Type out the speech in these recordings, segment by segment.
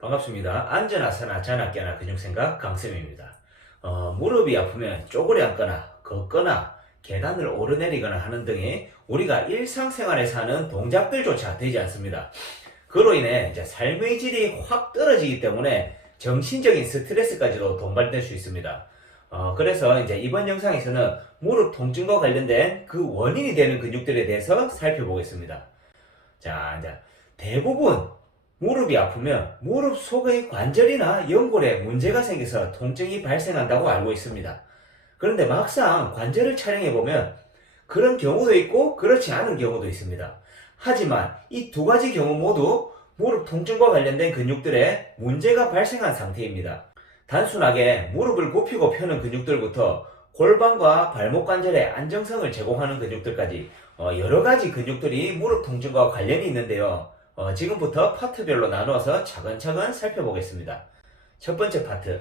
반갑습니다. 앉아나 서나 자나 깨나 근육생각 강쌤입니다. 무릎이 아프면 쪼그려 앉거나 걷거나 계단을 오르내리거나 하는 등의 우리가 일상생활에서 하는 동작들조차 되지 않습니다. 그로 인해 이제 삶의 질이 확 떨어지기 때문에 정신적인 스트레스까지도 동반될 수 있습니다. 그래서 이제 이번 영상에서는 무릎 통증과 관련된 그 원인이 되는 근육들에 대해서 살펴보겠습니다. 자, 이제 대부분 무릎이 아프면 무릎 속의 관절이나 연골에 문제가 생겨서 통증이 발생한다고 알고 있습니다. 그런데 막상 관절을 촬영해보면 그런 경우도 있고 그렇지 않은 경우도 있습니다. 하지만 이 두 가지 경우 모두 무릎 통증과 관련된 근육들에 문제가 발생한 상태입니다. 단순하게 무릎을 굽히고 펴는 근육들부터 골반과 발목 관절의 안정성을 제공하는 근육들까지 여러 가지 근육들이 무릎 통증과 관련이 있는데요. 지금부터 파트별로 나누어서 차근차근 살펴보겠습니다. 첫 번째 파트,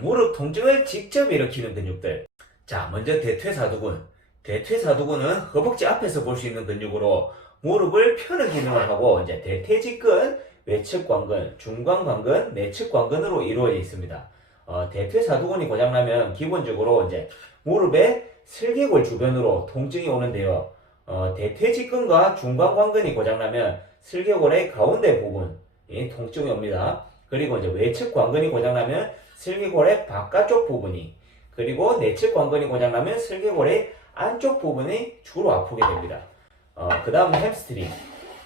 무릎 통증을 직접 일으키는 근육들. 자, 먼저 대퇴사두근. 대퇴사두근은 허벅지 앞에서 볼 수 있는 근육으로 무릎을 펴는 기능을 하고 이제 대퇴직근, 외측관근, 중간관근, 내측관근으로 이루어져 있습니다. 대퇴사두근이 고장나면 기본적으로 이제 무릎의 슬개골 주변으로 통증이 오는데요. 대퇴직근과 중간관근이 고장나면 슬개골의 가운데 부분이 통증이 옵니다. 그리고 이제 외측관근이 고장나면 슬개골의 바깥쪽 부분이, 그리고 내측관근이 고장나면 슬개골의 안쪽 부분이 주로 아프게 됩니다. 그 다음 햄스트링.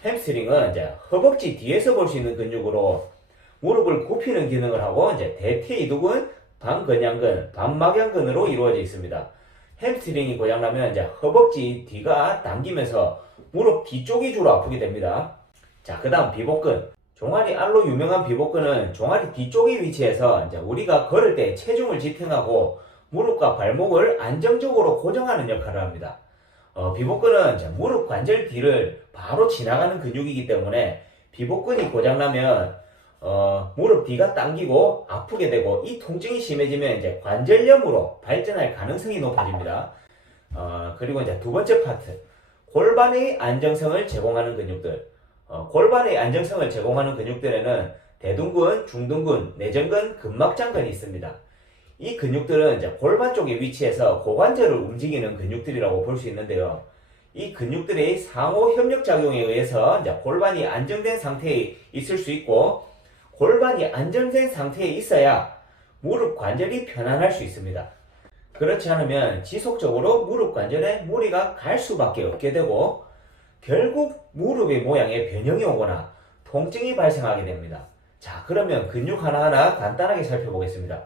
햄스트링은 이제 허벅지 뒤에서 볼 수 있는 근육으로 무릎을 굽히는 기능을 하고 이제 대퇴이두근, 반근양근, 반막양근으로 이루어져 있습니다. 햄스트링이 고장나면 이제 허벅지 뒤가 당기면서 무릎 뒤쪽이 주로 아프게 됩니다. 자, 그 다음 비복근. 종아리 알로 유명한 비복근은 종아리 뒤쪽에 위치해서 이제 우리가 걸을 때 체중을 지탱하고 무릎과 발목을 안정적으로 고정하는 역할을 합니다. 비복근은 이제 무릎 관절 뒤를 바로 지나가는 근육이기 때문에 비복근이 고장나면 무릎 뒤가 당기고 아프게 되고 이 통증이 심해지면 이제 관절염으로 발전할 가능성이 높아집니다. 그리고 이제 두 번째 파트, 골반의 안정성을 제공하는 근육들. 골반의 안정성을 제공하는 근육들에는 대둔근, 중둔근, 내전근, 근막장근이 있습니다. 이 근육들은 이제 골반 쪽에 위치해서 고관절을 움직이는 근육들이라고 볼 수 있는데요. 이 근육들의 상호 협력 작용에 의해서 이제 골반이 안정된 상태에 있을 수 있고, 골반이 안정된 상태에 있어야 무릎 관절이 편안할 수 있습니다. 그렇지 않으면 지속적으로 무릎 관절에 무리가 갈 수밖에 없게 되고 결국 무릎의 모양에 변형이 오거나 통증이 발생하게 됩니다. 자, 그러면 근육 하나하나 간단하게 살펴보겠습니다.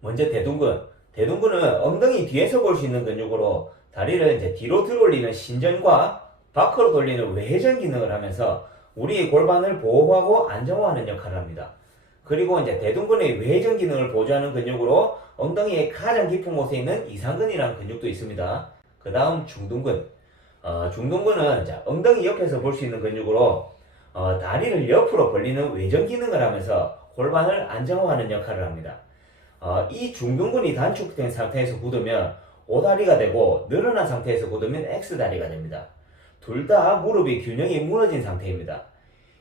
먼저 대둔근. 대둔근은 엉덩이 뒤에서 볼 수 있는 근육으로 다리를 이제 뒤로 들어올리는 신전과 밖으로 돌리는 외회전 기능을 하면서 우리의 골반을 보호하고 안정화하는 역할을 합니다. 그리고 이제 대둔근의 외회전 기능을 보조하는 근육으로 엉덩이의 가장 깊은 곳에 있는 이상근이라는 근육도 있습니다. 그 다음 중둔근. 중둔근은 엉덩이 옆에서 볼 수 있는 근육으로 다리를 옆으로 벌리는 외전 기능을 하면서 골반을 안정화하는 역할을 합니다. 이 중둔근이 단축된 상태에서 굳으면 O다리가 되고 늘어난 상태에서 굳으면 X다리가 됩니다. 둘 다 무릎의 균형이 무너진 상태입니다.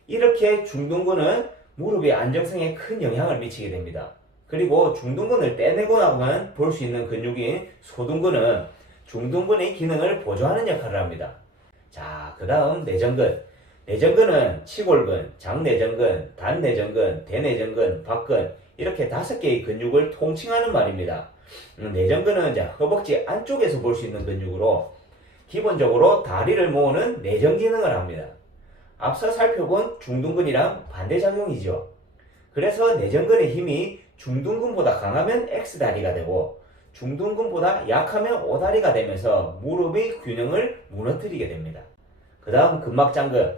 이렇게 중둔근은 무릎의 안정성에 큰 영향을 미치게 됩니다. 그리고 중둔근을 떼내고 나면 볼 수 있는 근육인 소둔근은 중둔근의 기능을 보조하는 역할을 합니다. 자, 그 다음 내전근. 내전근은 치골근, 장내전근, 단내전근, 대내전근, 박근 이렇게 5개의 근육을 통칭하는 말입니다. 내전근은 허벅지 안쪽에서 볼 수 있는 근육으로 기본적으로 다리를 모으는 내전 기능을 합니다. 앞서 살펴본 중둔근이랑 반대작용이죠. 그래서 내전근의 힘이 중둔근보다 강하면 X다리가 되고 중둔근보다 약하면 O다리가 되면서 무릎의 균형을 무너뜨리게 됩니다. 그 다음 근막장근.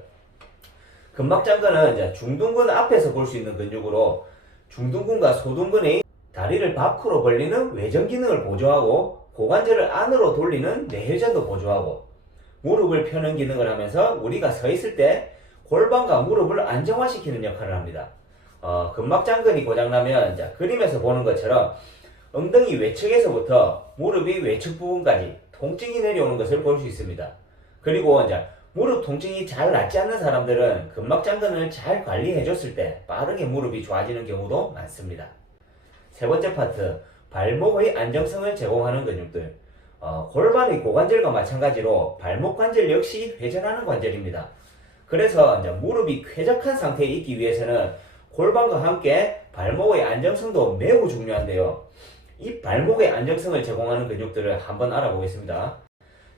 근막장근은 중둔근 앞에서 볼 수 있는 근육으로 중둔근과 소둔근의 다리를 밖으로 벌리는 외전 기능을 보조하고 고관절을 안으로 돌리는 내회전도 보조하고 무릎을 펴는 기능을 하면서 우리가 서 있을 때 골반과 무릎을 안정화시키는 역할을 합니다. 근막장근이 고장나면 그림에서 보는 것처럼 엉덩이 외측에서부터 무릎이 외측 부분까지 통증이 내려오는 것을 볼 수 있습니다. 그리고 무릎 통증이 잘 낫지 않는 사람들은 근막장근을 잘 관리해줬을 때 빠르게 무릎이 좋아지는 경우도 많습니다. 세 번째 파트, 발목의 안정성을 제공하는 근육들. 골반의 고관절과 마찬가지로 발목 관절 역시 회전하는 관절입니다. 그래서 이제 무릎이 쾌적한 상태에 있기 위해서는 골반과 함께 발목의 안정성도 매우 중요한데요. 이 발목의 안정성을 제공하는 근육들을 한번 알아보겠습니다.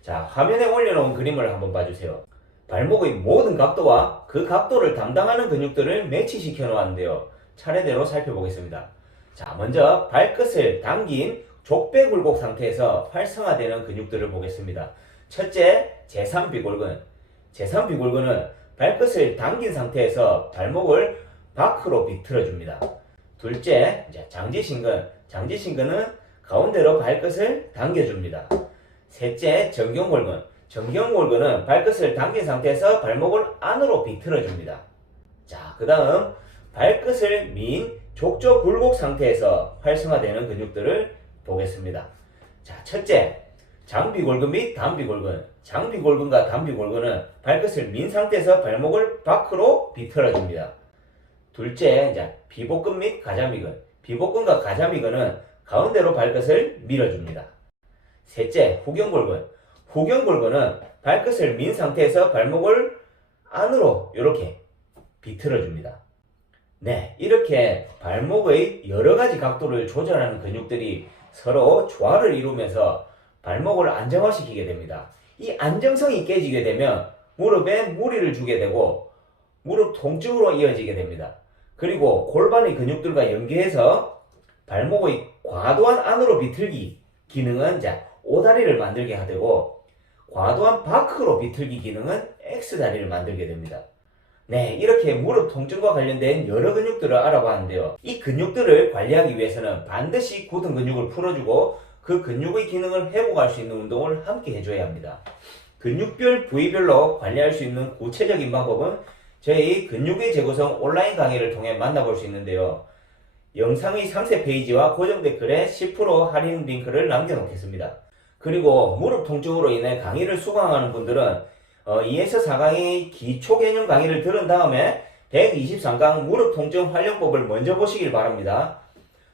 자, 화면에 올려놓은 그림을 한번 봐주세요. 발목의 모든 각도와 그 각도를 담당하는 근육들을 매치시켜 놓았는데요. 차례대로 살펴보겠습니다. 자, 먼저 발끝을 당긴 족배굴곡 상태에서 활성화되는 근육들을 보겠습니다. 첫째, 제3비골근. 제3비골근은 발끝을 당긴 상태에서 발목을 밖으로 비틀어줍니다. 둘째, 장지신근. 장지신근은 가운데로 발끝을 당겨줍니다. 셋째, 정경골근. 정경골근은 발끝을 당긴 상태에서 발목을 안으로 비틀어줍니다. 자, 그 다음 발끝을 민 족저굴곡 상태에서 활성화되는 근육들을 보겠습니다. 자, 첫째, 장비골근 및 단비골근. 장비골근과 단비골근은 발끝을 민 상태에서 발목을 밖으로 비틀어줍니다. 둘째, 비복근 및 가자미근. 비복근과 가자미근은 가운데로 발끝을 밀어줍니다. 셋째, 후경골근. 후경골근은 발끝을 민 상태에서 발목을 안으로 이렇게 비틀어줍니다. 네, 이렇게 발목의 여러가지 각도를 조절하는 근육들이 서로 조화를 이루면서 발목을 안정화시키게 됩니다. 이 안정성이 깨지게 되면 무릎에 무리를 주게 되고 무릎 통증으로 이어지게 됩니다. 그리고 골반의 근육들과 연계해서 발목의 과도한 안으로 비틀기 기능은 O다리를 만들게 하되고 과도한 밖으로 비틀기 기능은 X다리를 만들게 됩니다. 네, 이렇게 무릎 통증과 관련된 여러 근육들을 알아봤는데요. 이 근육들을 관리하기 위해서는 반드시 굳은 근육을 풀어주고 그 근육의 기능을 회복할 수 있는 운동을 함께 해줘야 합니다. 근육별 부위별로 관리할 수 있는 구체적인 방법은 저희 근육의 재구성 온라인 강의를 통해 만나볼 수 있는데요. 영상의 상세 페이지와 고정 댓글에 10% 할인 링크를 남겨놓겠습니다. 그리고 무릎 통증으로 인해 강의를 수강하는 분들은 2에서 4강의 기초 개념 강의를 들은 다음에 123강 무릎 통증 활용법을 먼저 보시길 바랍니다.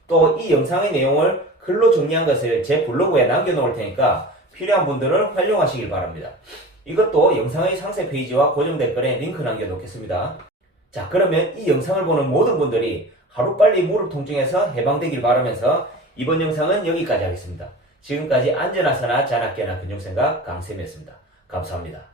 또 이 영상의 내용을 글로 정리한 것을 제 블로그에 남겨놓을 테니까 필요한 분들은 활용하시길 바랍니다. 이것도 영상의 상세 페이지와 고정 댓글에 링크 남겨놓겠습니다. 자, 그러면 이 영상을 보는 모든 분들이 하루빨리 무릎 통증에서 해방되길 바라면서 이번 영상은 여기까지 하겠습니다. 지금까지 안전하사나 자나깨나 근육생각 강쌤이었습니다. 감사합니다.